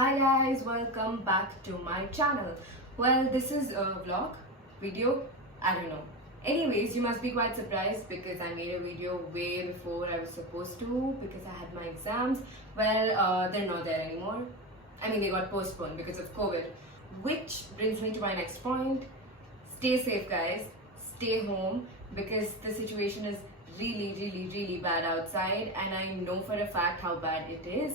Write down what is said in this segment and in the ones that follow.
Hi guys, welcome back to my channel. Well, this is a vlog, video, I don't know. Anyways, you must be quite surprised because I made a video way before I was supposed to because I had my exams. Well, they're not there anymore. I mean, they got postponed because of COVID. Which brings me to my next point. Stay safe guys, stay home because the situation is really bad outside and I know for a fact how bad it is.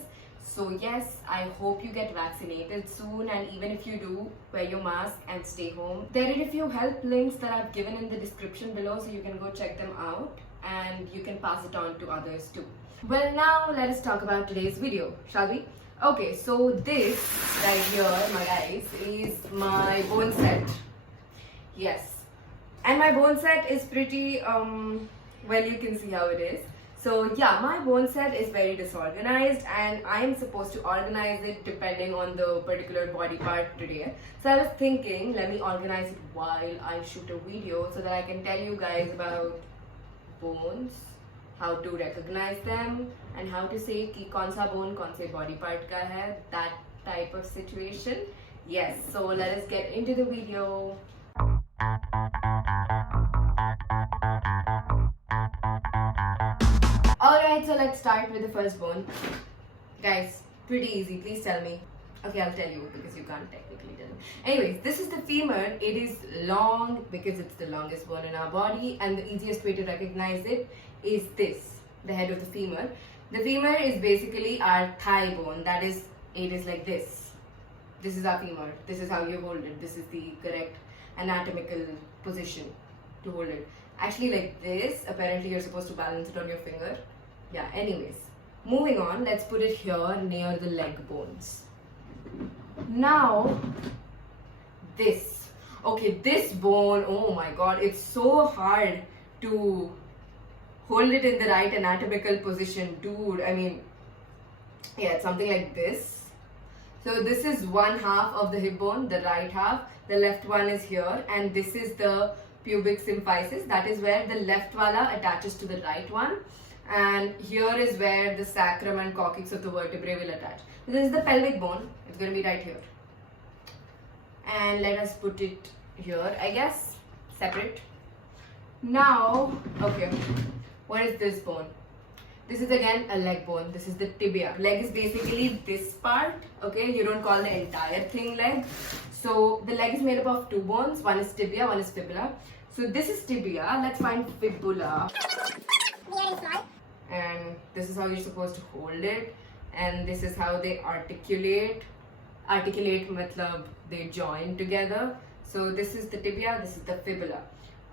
So yes, I hope you get vaccinated soon, and even if you do, wear your mask and stay home. There are a few help links that I've given in the description below, so you can go check them out and you can pass it on to others too. Well, now let us talk about today's video, shall we? Okay, so this right here, my guys, is my bone set. Yes, and my bone set is pretty well, you can see how it is. So yeah, my bone set is very disorganized and I am supposed to organize it depending on the particular body part today. So I was thinking, let me organize it while I shoot a video so that I can tell you guys about bones, how to recognize them, and how to say ki kaun sa bone kaun se body part ka hai, that type of situation. Yes, so let us get into the video. Alright, so let's start with the first bone. Guys, pretty easy, please tell me. Okay, I'll tell you because you can't technically tell me. Anyways, this is the femur. It is long because it's the longest bone in our body, and the easiest way to recognize it is this, the head of the femur. The femur is basically our thigh bone. That is, it is like this. This is our femur. This is how you hold it. This is the correct anatomical position to hold it. Actually, like this. Apparently, you're supposed to balance it on your finger. Yeah, anyways, moving on, let's put it here near the leg bones. Now, this. Okay, this bone, oh my god, it's so hard to hold it in the right anatomical position, dude. I mean, yeah, it's something like this. So this is one half of the hip bone, the right half. The left one is here, and this is the pubic symphysis. That is where the left wala attaches to the right one. And here is where the sacrum and coccyx of the vertebrae will attach. This is the pelvic bone. It's going to be right here. And let us put it here, I guess, separate. Now, okay, what is this bone? This is again a leg bone. This is the tibia. Leg is basically this part, okay? You don't call the entire thing leg. So the leg is made up of two bones. One is tibia, one is fibula. So this is tibia. Let's find fibula. And this is how you're supposed to hold it, and this is how they articulate matlab they join together. So this is the tibia, this is the fibula,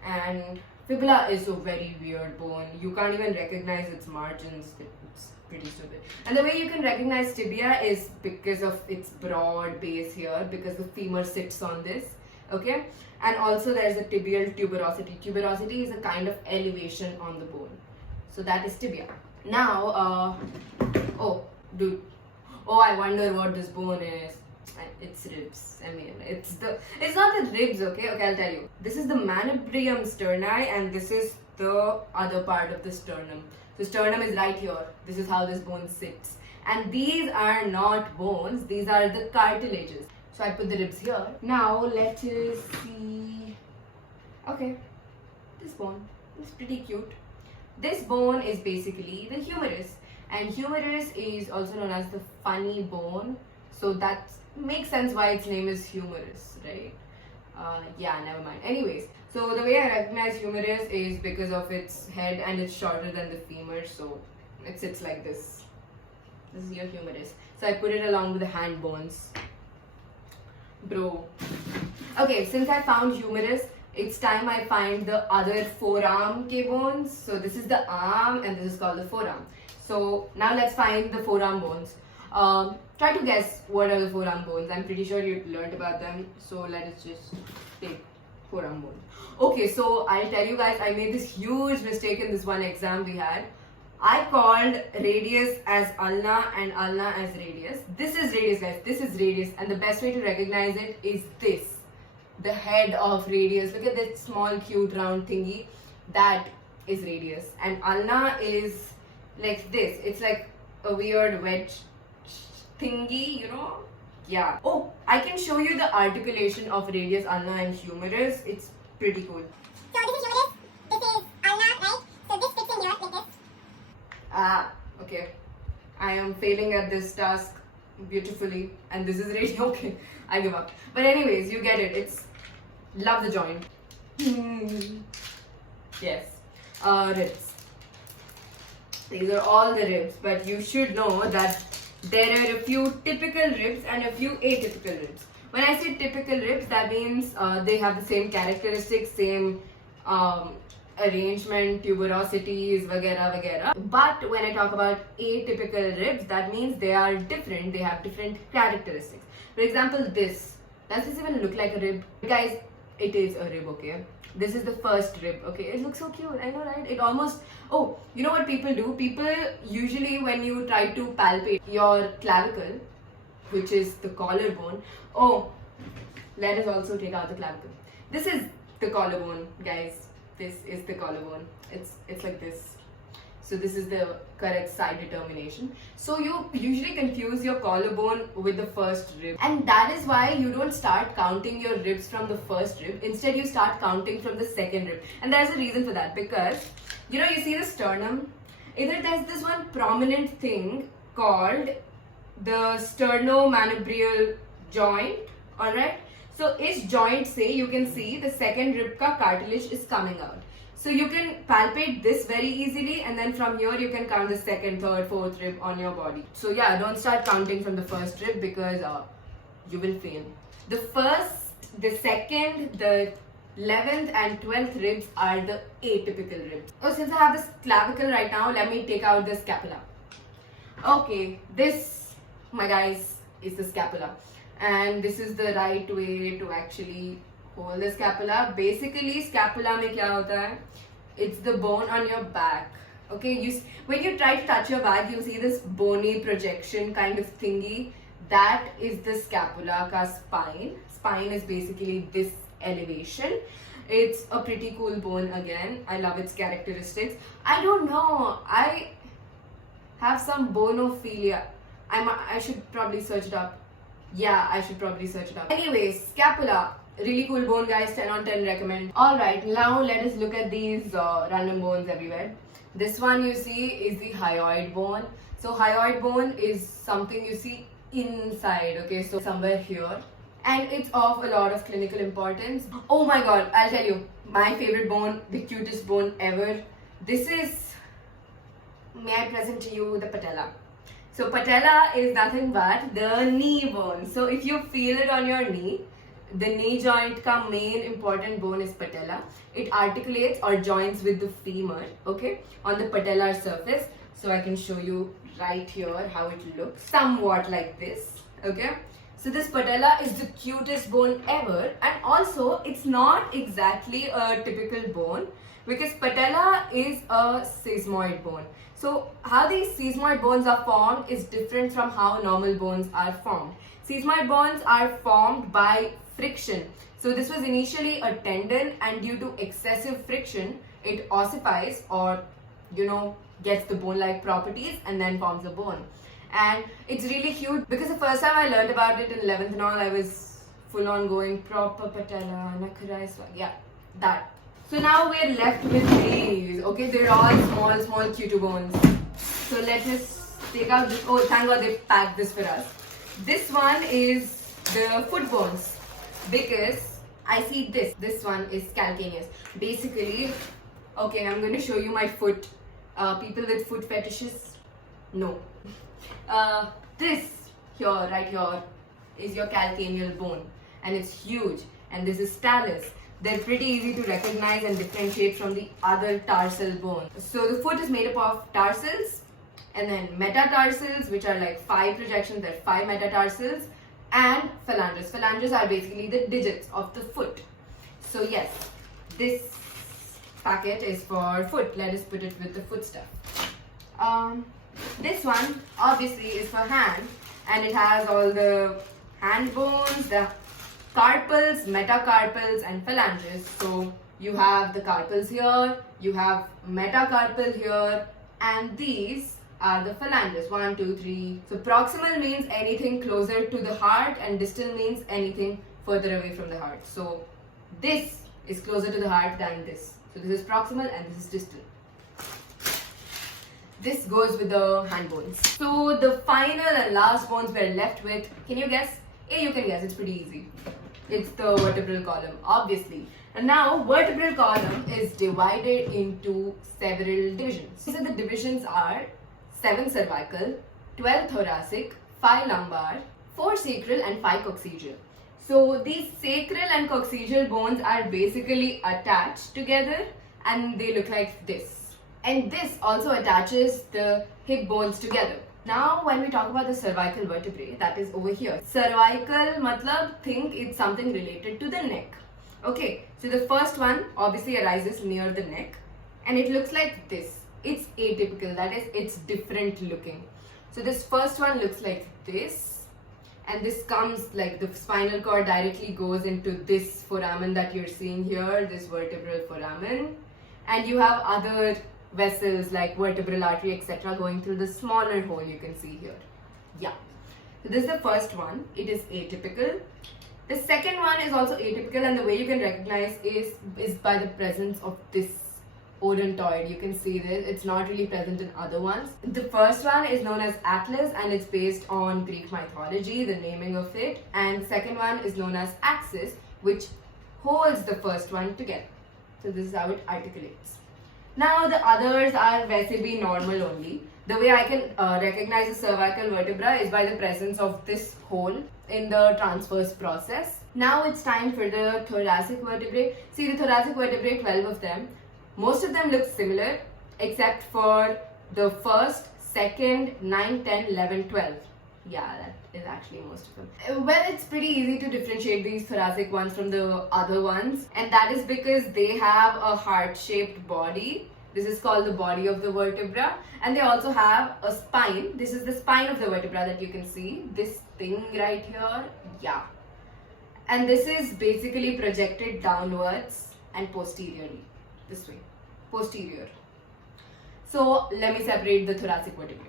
and fibula is a very weird bone. You can't even recognize its margins. It's pretty stupid. And the way you can recognize tibia is because of its broad base here, because the femur sits on this, okay? And also there's a tibial tuberosity. Tuberosity is a kind of elevation on the bone. So that is tibia. Now, oh, dude. Oh, I wonder what this bone is. It's ribs. I mean, it's not the ribs, okay? Okay, I'll tell you. This is the manubrium sterni, and this is the other part of the sternum. So sternum is right here. This is how this bone sits. And these are not bones. These are the cartilages. So I put the ribs here. Now, let us see. Okay, this bone is pretty cute. This bone is basically the humerus, and humerus is also known as the funny bone, so that makes sense why its name is humerus, right? Yeah, never mind. Anyways, so the way I recognize humerus is because of its head, and it's shorter than the femur, so it sits like this. This is your humerus. So I put it along with the hand bones. Bro. Okay, since I found humerus, it's time I find the other forearm K bones. So this is the arm and this is called the forearm. So now let's find the forearm bones. Try to guess what are the forearm bones. I'm pretty sure you learned about them. So let us just take forearm bones. Okay, so I'll tell you guys, I made this huge mistake in this one exam we had. I called radius as ulna and ulna as radius. This is radius, guys. This is radius, and the best way to recognize it is this. The head of radius. Look at that small cute round thingy. That is radius. And ulna is like this. It's like a weird wedge thingy, you know. Yeah. Oh, I can show you the articulation of radius, ulna and humerus. It's pretty cool. So this is humerus, this is ulna, right? So this fits in here like this. Ah, okay. I am failing at this task beautifully, and this is really okay. I give up. But anyways, you get it. It's love the joint. Yes. Ribs. These are all the ribs, but you should know that there are a few typical ribs and a few atypical ribs. When I say typical ribs, that means they have the same characteristics, same arrangement, tuberosities, vagera, vagera. But when I talk about atypical ribs, that means they are different, they have different characteristics. For example, this. Does this even look like a rib? Guys, it is a rib, okay? This is the first rib, okay? It looks so cute, I know, right? It almost, oh, you know what people do? People usually, when you try to palpate your clavicle, which is the collarbone, oh, let us also take out the clavicle. This is the collarbone, guys. This is the collarbone. It's like this. So this is the correct side determination. So you usually confuse your collarbone with the first rib, and that is why you don't start counting your ribs from the first rib. Instead, you start counting from the second rib, and there's a reason for that, because you know, you see the sternum. Either there's this one prominent thing called the sternomanubrial joint. All right. So इस joint से you can see the second rib का cartilage is coming out. So you can palpate this very easily, and then from here you can count the second, third, fourth rib on your body. So yeah, don't start counting from the first rib, because you will fail. The first, the second, the 11th and 12th ribs are the atypical ribs. Oh, since I have this clavicle right now, let me take out the scapula. Okay, this, my guys, is the scapula. And this is the right way to actually hold the scapula. Basically, scapula mein kya hota hai? It's the bone on your back. Okay, when you try to touch your back, you'll see this bony projection kind of thingy. That is the scapula ka spine. Spine is basically this elevation. It's a pretty cool bone again. I love its characteristics. I don't know. I have some bonophilia. I should probably search it up. Yeah, I should probably search it up. Anyways, scapula. Really cool bone, guys. 10 on 10 recommend. Alright, now let us look at these random bones everywhere. This one you see is the hyoid bone. So hyoid bone is something you see inside, okay? So somewhere here. And it's of a lot of clinical importance. Oh my god, I'll tell you. My favorite bone, the cutest bone ever. This is, may I present to you the patella. So patella is nothing but the knee bone. So if you feel it on your knee, the knee joint ka main important bone is patella. It articulates or joins with the femur, okay, on the patellar surface. So I can show you right here how it looks. Somewhat like this, okay. So this patella is the cutest bone ever, and also it's not exactly a typical bone, because patella is a sesamoid bone. So how these sesamoid bones are formed is different from how normal bones are formed. Sesamoid bones are formed by friction. So this was initially a tendon, and due to excessive friction, it ossifies, or you know, gets the bone-like properties and then forms a bone. And it's really cute, because the first time I learned about it in 11th and all, I was full on going proper patella, nakara, yeah, that. So now we're left with these, okay, they're all small cute bones. So let us take out this. Oh, thank god they packed this for us. This one is the foot bones, because I see this one is calcaneus. Basically, okay, I'm going to show you my foot. People with foot fetishes, no. This here, right here, is your calcaneal bone, and it's huge. And this is talus. They're pretty easy to recognize and differentiate from the other tarsal bones. So the foot is made up of tarsals, and then metatarsals, which are like 5 projections. There are 5 metatarsals, and phalanges. Phalanges are basically the digits of the foot. So yes, this packet is for foot. Let us put it with the foot stuff. This one obviously is for hand, and it has all the hand bones, the carpals, metacarpals and phalanges. So you have the carpals here, you have metacarpal here, and these are the phalanges. 1, 2, 3. So proximal means anything closer to the heart, and distal means anything further away from the heart. So this is closer to the heart than this. So this is proximal and this is distal. This goes with the hand bones. So the final and last bones we're left with, can you guess? You can guess, it's pretty easy. It's the vertebral column, obviously. And now, vertebral column is divided into several divisions. So the divisions are 7 cervical, 12 thoracic, 5 lumbar, 4 sacral and 5 coccygeal. So these sacral and coccygeal bones are basically attached together and they look like this. And this also attaches the hip bones together. Now when we talk about the cervical vertebrae, that is over here. Cervical matlab, think it's something related to the neck. Okay, so the first one obviously arises near the neck and it looks like this. It's atypical, that is, it's different looking. So this first one looks like this. And this comes like the spinal cord directly goes into this foramen that you're seeing here, this vertebral foramen. And you have other vessels like vertebral artery, etc. going through the smaller hole you can see here. Yeah. So this is the first one. It is atypical. The second one is also atypical, and the way you can recognize is by the presence of this odontoid. You can see this. It's not really present in other ones. The first one is known as Atlas and it's based on Greek mythology, the naming of it. And the second one is known as Axis, which holds the first one together. So this is how it articulates. Now the others are basically normal only. The way I can recognize the cervical vertebra is by the presence of this hole in the transverse process. Now it's time for the thoracic vertebrae. See the thoracic vertebrae, 12 of them. Most of them look similar except for the first, second, 9, 10, 11, 12. Yeah, that is actually most of them. Well, it's pretty easy to differentiate these thoracic ones from the other ones, and that is because they have a heart-shaped body. This is called the body of the vertebra, and they also have a spine. This is the spine of the vertebra that you can see. This thing right here, yeah. And this is basically projected downwards and posteriorly. This way, posterior. So let me separate the thoracic vertebrae.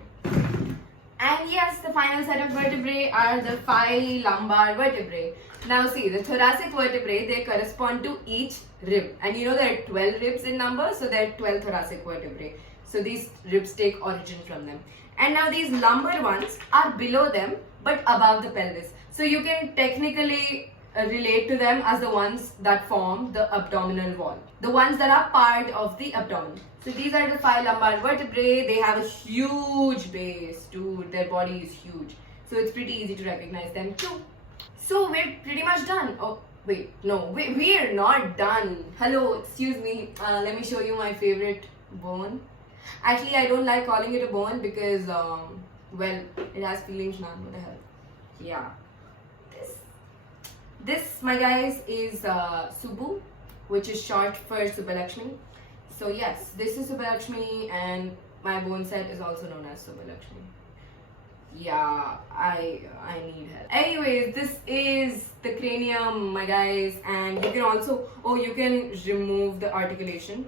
And yes, the final set of vertebrae are the 5 lumbar vertebrae. Now see, the thoracic vertebrae, they correspond to each rib. And you know there are 12 ribs in number, so there are 12 thoracic vertebrae. So these ribs take origin from them. And now these lumbar ones are below them, but above the pelvis. So you can technically relate to them as the ones that form the abdominal wall. The ones that are part of the abdomen. So these are the 5 lumbar vertebrae. They have a huge base, dude. Their body is huge. So it's pretty easy to recognize them too. So we're pretty much done. Oh, wait, no, we're not done. Hello, excuse me. Let me show you my favorite bone. Actually, I don't like calling it a bone because, well, it has feelings, man. What the hell? Yeah. This, my guys, is Subbu, which is short for Subbalakshmi. So yes, this is Subbalakshmi and my bone set is also known as Subbalakshmi. Yeah, I need help. Anyways, this is the cranium, my guys, and you can also, you can remove the articulation.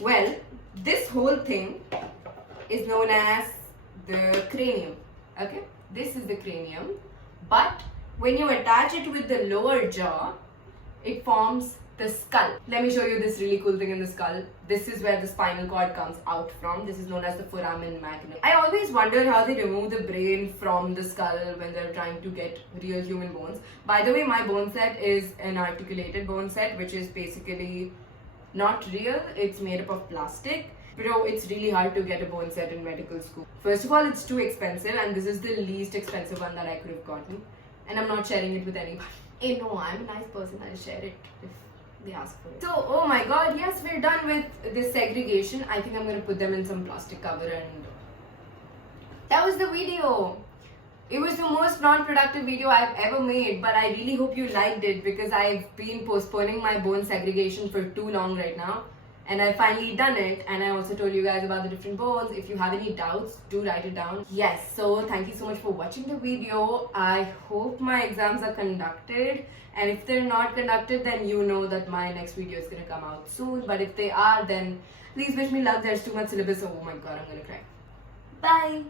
Well, this whole thing is known as the cranium, okay? This is the cranium, but when you attach it with the lower jaw, it forms the skull. Let me show you this really cool thing in the skull. This is where the spinal cord comes out from. This is known as the foramen magnum. I always wonder how they remove the brain from the skull when they're trying to get real human bones. By the way, my bone set is an articulated bone set, which is basically not real. It's made up of plastic. Bro, it's really hard to get a bone set in medical school. First of all, it's too expensive, and this is the least expensive one that I could have gotten. And I'm not sharing it with anyone. Hey, no, I'm a nice person. I'll share it if they ask for it. So, oh my god, yes, we're done with this segregation. I think I'm going to put them in some plastic cover, and that was the video. It was the most non-productive video I've ever made, but I really hope you liked it because I've been postponing my bone segregation for too long right now. And I've finally done it, and I also told you guys about the different bones. If you have any doubts, do write it down. Yes, so thank you so much for watching the video. I hope my exams are conducted, and if they're not conducted, then you know that my next video is gonna come out soon. But if they are, then please wish me luck. There's too much syllabus, so oh my god, I'm gonna cry. Bye.